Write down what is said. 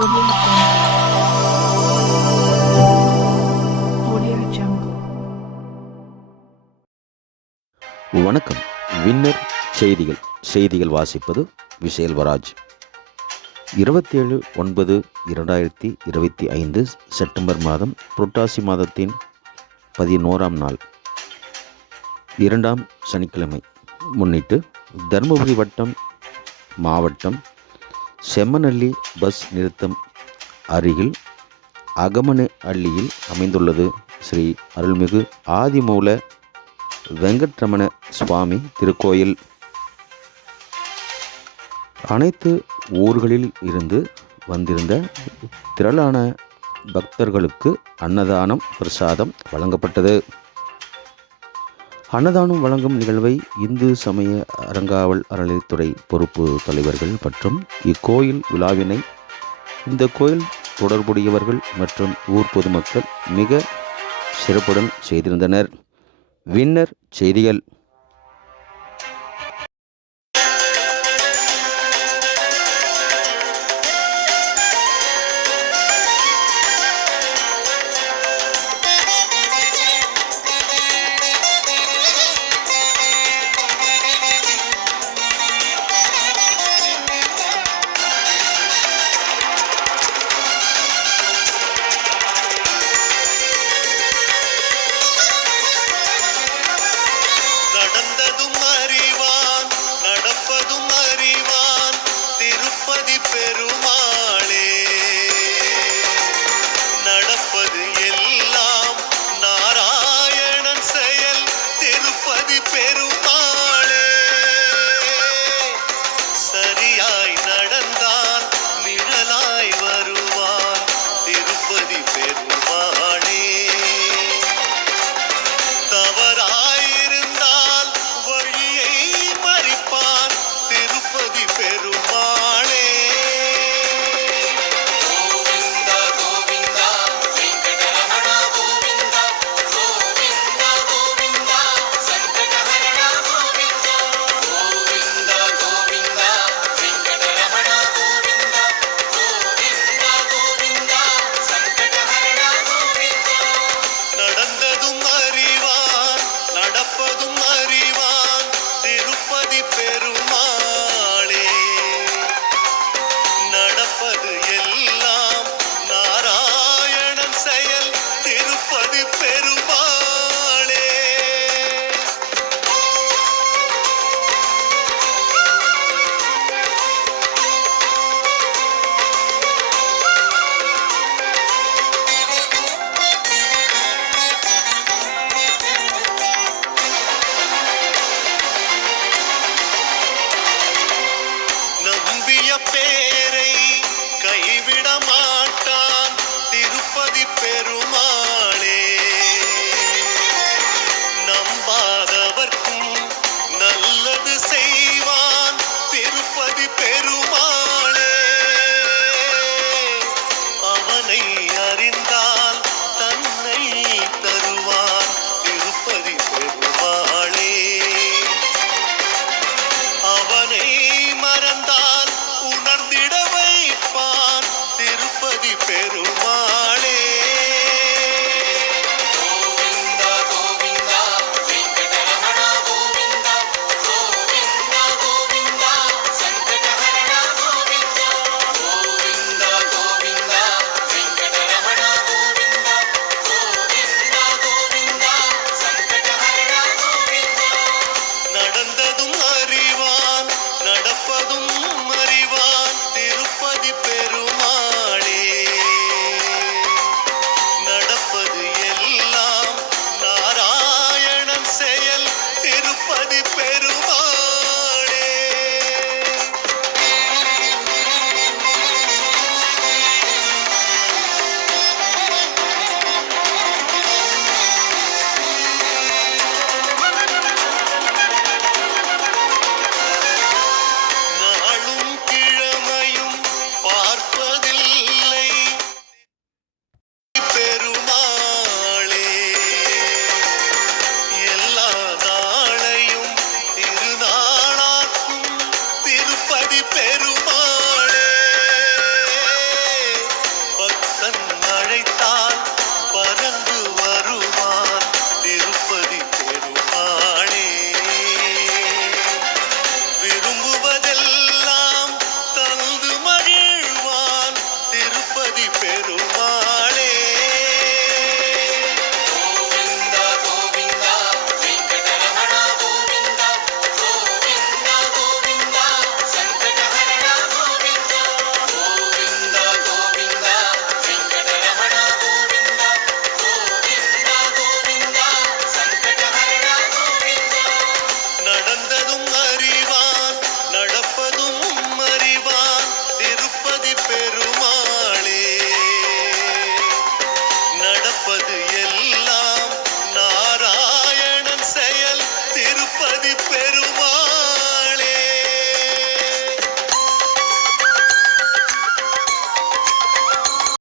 Audio Jungle. வணக்கம். Winner செய்திகள் வாசிப்பது விஷேல்வராஜ். 27/9/2025 செப்டம்பர் மாதம் புரட்டாசி மாதத்தின் 11ஆம் நாள், 2ஆம் சனிக்கிழமை முன்னிட்டு தருமபுரி வட்டம் மாவட்டம் செம்மனள்ளி பஸ் நிறுத்தம் அருகில் அகமன அள்ளியில் அமைந்துள்ளது ஸ்ரீ அருள்மிகு ஆதிமூல வெங்கட்ரமண சுவாமி திருக்கோயில். அனைத்து ஊர்களில் இருந்து வந்திருந்த திரளான பக்தர்களுக்கு அன்னதானம் பிரசாதம் வழங்கப்பட்டது. அன்னதானம் வழங்கும் நிகழ்வை இந்து சமய அறங்காவல் அறநிலையத்துறை பொறுப்பு தலைவர்கள் மற்றும் இக்கோயில் விழாவினை இந்த கோயில் தொடர்புடையவர்கள் மற்றும் ஊர் பொதுமக்கள் மிக சிறப்புடன் செய்திருந்தனர். வின்னர் செய்திகள். நடந்ததும் அறிவான், நடப்பதும் அறிவான், திருப்பதி பெருமான்.